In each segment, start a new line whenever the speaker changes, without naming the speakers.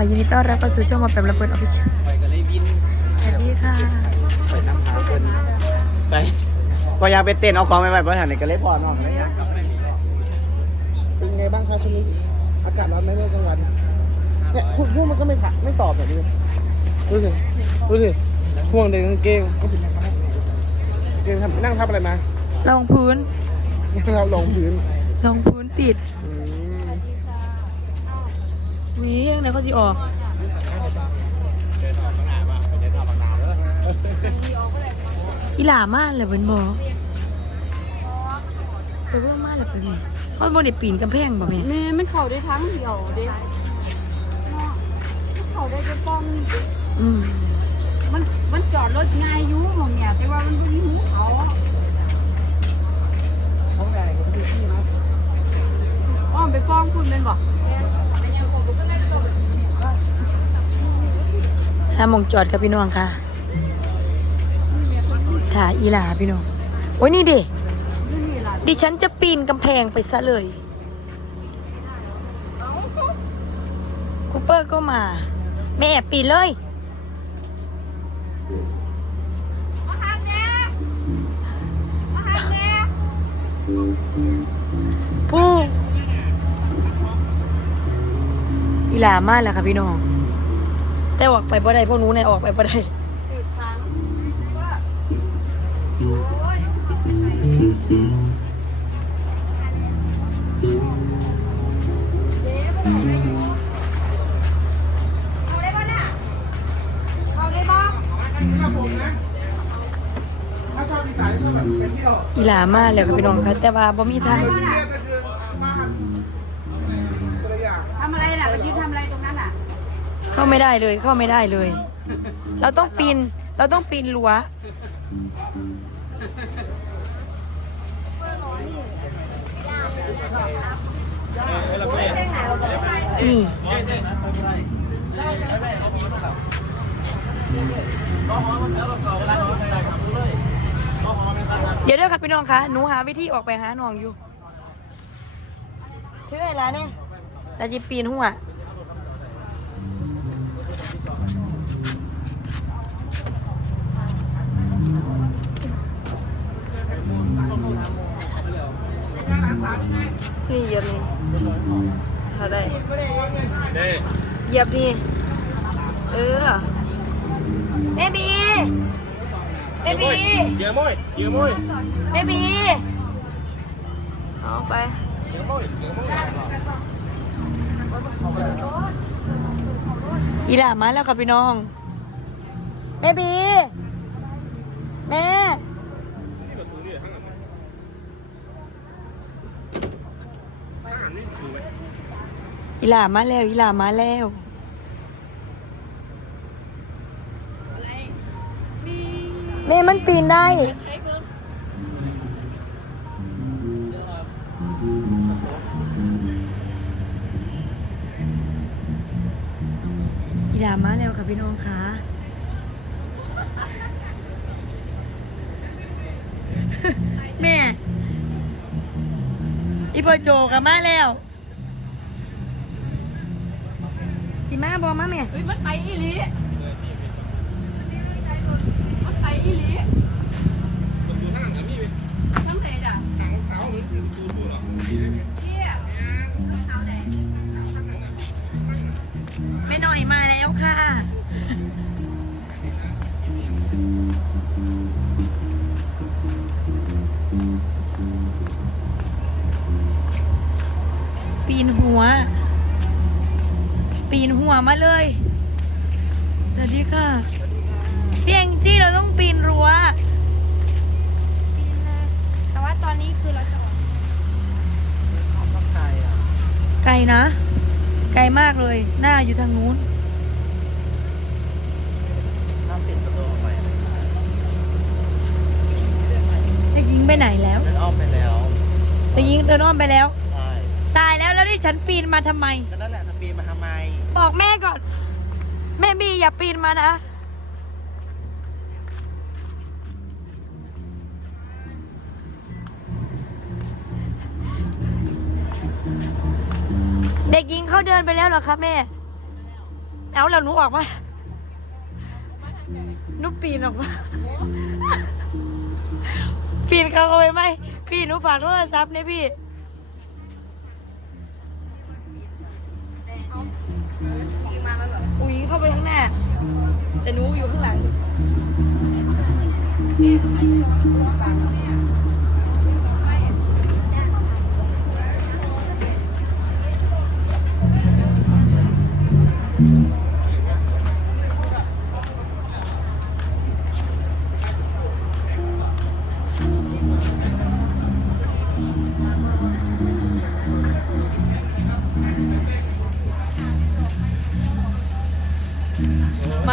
ค่ะยินดีต้อนรับเข้าสู่ช่องมาแปมระเบิดออฟฟิเชียล
ไปก็เลยบิน
สวัสดีค่ะ
ไปน้ำหาเพิ่นไปก็อยากไปเต้นเอาของไปไว้บนหันนี่ก็เลยพอน้องเลยอยากกลับ
เป็นไงบ้างครับช่วงนี้อากาศร้อนไหมเมื่อกลางวันเนี่ยพูดพูดมันก็ไม่ถะไม่ตอบแบบนี้ดูสิดูสิห่วงเด็กกางเกงก็ผิดนเกงทำนั่งทับอะไรมา
ลองพื้น
นั่งทับรองพื้น
ลองพื้นติด
อืม
เขาจะออกอีหลามากเลยเป็นบอเปว่ามากเลยเป็นไงเขาบนเด็ปีนกำแพงบ่แม่
แม่มันเข้าได้ทั้งเดียวเด้เนาะมันเข้าได้แค่ป้อง
อืม
มันมันจอดรถง่ายอยู่แต่ว่ามันไม่มีหูเขา
ห้องใหญ่ของพี่ที่นะ
อ้อมไปป้องคุณเป็นบอก
หาหมองจอดกับพี่น้องค่ะถ่าอีหลาพี่น้อง โอ้ยนี่ดิ
นี่นี่ล่ะ
ดิฉันจะปีนกำแพงไปซะเลย คูเปอร์ก็มา แม่ปีนเลย
มาหาแม่มาหาแม่
ผู้อีหลามาแล้วค่ะพี่น้อง แต่ออกไปบ่ได้พวกหนู้นเนี่ยออกไปบ่ได้
ติดทางว่าเอได้ป่ะเอาได้ป่ะ
ถ้าชอบดีไซน์ชอบแบบเป็นที่เรา
อีหลามาแล้วค่ะพี่น้องค่ะแต่ว่าบ่มีทาง
เนี่ยก็คือบ้านตัวอย่าง
ทำอะไรน่ะไปยืนทำอะไรตรงนั้นน่ะ
เข้าไม่ได้เลยเข้าไม่ได้เลย เราต้องปีนเราต้องปีนรั้วนี่เดี๋ยวเด้อค่ะพี่น้องคะหนูหาวิธีออกไปหาน้องอยู่ชื่ออะไรเนี่ยแต่จะปีนหัว นี่เหยียบนี่เขาได้เหยียบนี่ เออเบบีเบบี
เกียร์ม้อยเกียร์ม้อย
เบบีเอาไปอีหล่ามาแล้วค่ะพี่น้องเบบีแม่ อีหล่ามาแล้ว อีหล่ามาแล้ว แม่มันปีนได้ อีหลามาแล้วค่ะพี่น้องคะแม่ อีพอโจกับมาแล้ว สิมาบอมาแม่
เฮ้ยมันไปอีหลีมันไปอีหลีทั้งไหนจ้ะเที่ยเอา
ปีนหัวมาเลย สวัสดีค่ะ พี่แองจี้เราต้องปีนรั้ว
แต่ว่าตอนนี้คือเราจะออก
ไกลนะ ไกลมากเลย หน้าอยู่ทางนู้น
น้ำปิดประตูออกไป
เด็กหญิงไปไหนแล้ว
เดินอ้อมไปแล้ว
เด็กหญิงเดินอ้อมไปแล้ว
ใช่
ตายแล้วแล้วที่ฉันปีนมาทำไม
ก็นั่นแหละจะปีนมาทำไม
บอกแม่ก่อน แม่บีอย่าปีนมานะเด็กหญิงเขาเดินไปแล้วเหรอคะแม่ เอาแล้วหนูออกมาหนูปีนออกมา ปีนเข้าไปไหม พี่หนูฝากโทรศัพท์เนี่ยพี่าไปข้างหน้า แต่หนูอยู่ข้างหลัง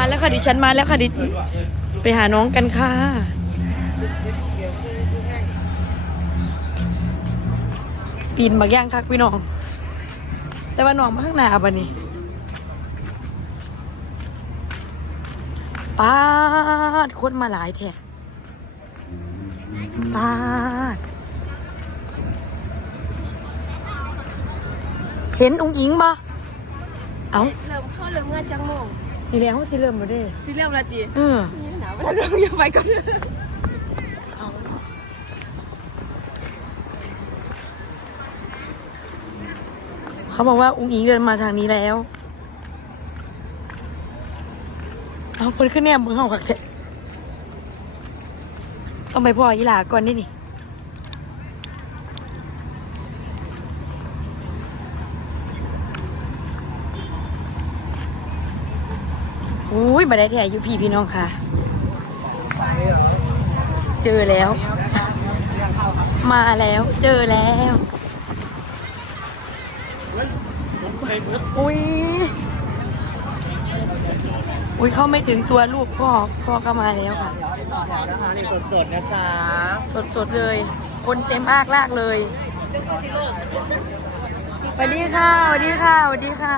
แล้วค่ะดิฉันมาแล้วค่ะดิไปหาน้องกันค่ะปีนบักย่างคักพี่น้อง แต่ว่าน้องมาข้างหน้าบะนี่ปาดคนมาหลายแท้ปาด เห็นองค์หญิงปะเอ้า
เริ่มเข้าเริ่มงานจังโมง
นี่แล้วสิเริ่มมาได้
สิเริ่มละจี
เออ
นี่หนาวเวลาเริ่มอย่าไปก่อน
เอาเขาบอกว่าอุ้งอิงเดินมาทางนี้แล้ว เอาเพิ่นขึ้นแนมเมืองเฮาคักแท้ต้องไปพ่ออีหลาก่อนนี่นี่ อุ้ยมาได้แท้อยู่พี่พี่น้องค่ะ เจอแล้ว มาแล้วเจอแล้วอุ้ยอุ้ยเข้าไม่ถึงตัวลูกพ่อพ่อก็มาแล้วค่ะ
ต่อแถวนะคะนี่สดๆนะจ๊ะ
สดๆเลย คนเต็มอากลากเลยสวัสดีค่ะสวัสดีค่ะสวัสดีค่ะ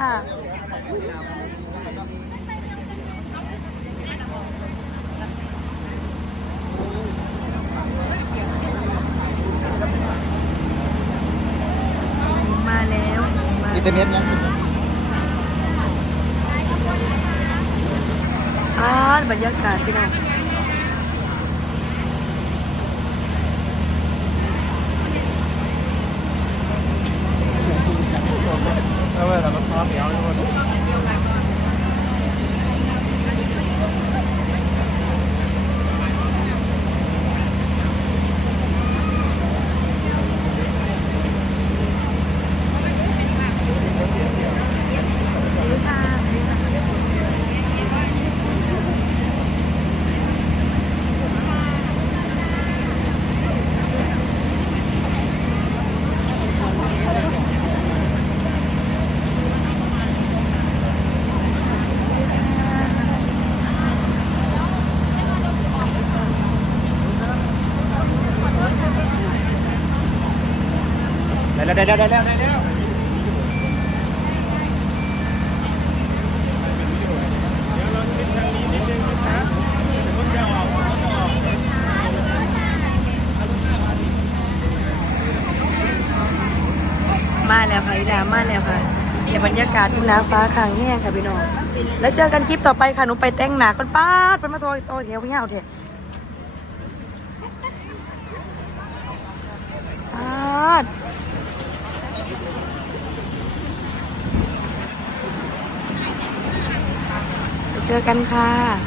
มาแล้ว มา
อินเทอร์เน็ตยัง
อ่าบรรยากาศพี่น้อง
เออเราก็พร้อมเดี๋ยวทุกคน ได้แล้วได้แล้วได้แล้วได้
มาแล้วค่ะอีดามาแล้วค่ะเดี๋ยวบรรยากาศอุณาฟ้าคางแห้งค่ะพี่น้อง แล้วเจอกันคลิปต่อไปค่ะหนูไปแต่งหนาก่อนป้าดเป็นมาโตโตแถวเหี้ยวเถอะป้าด เจอกันค่ะ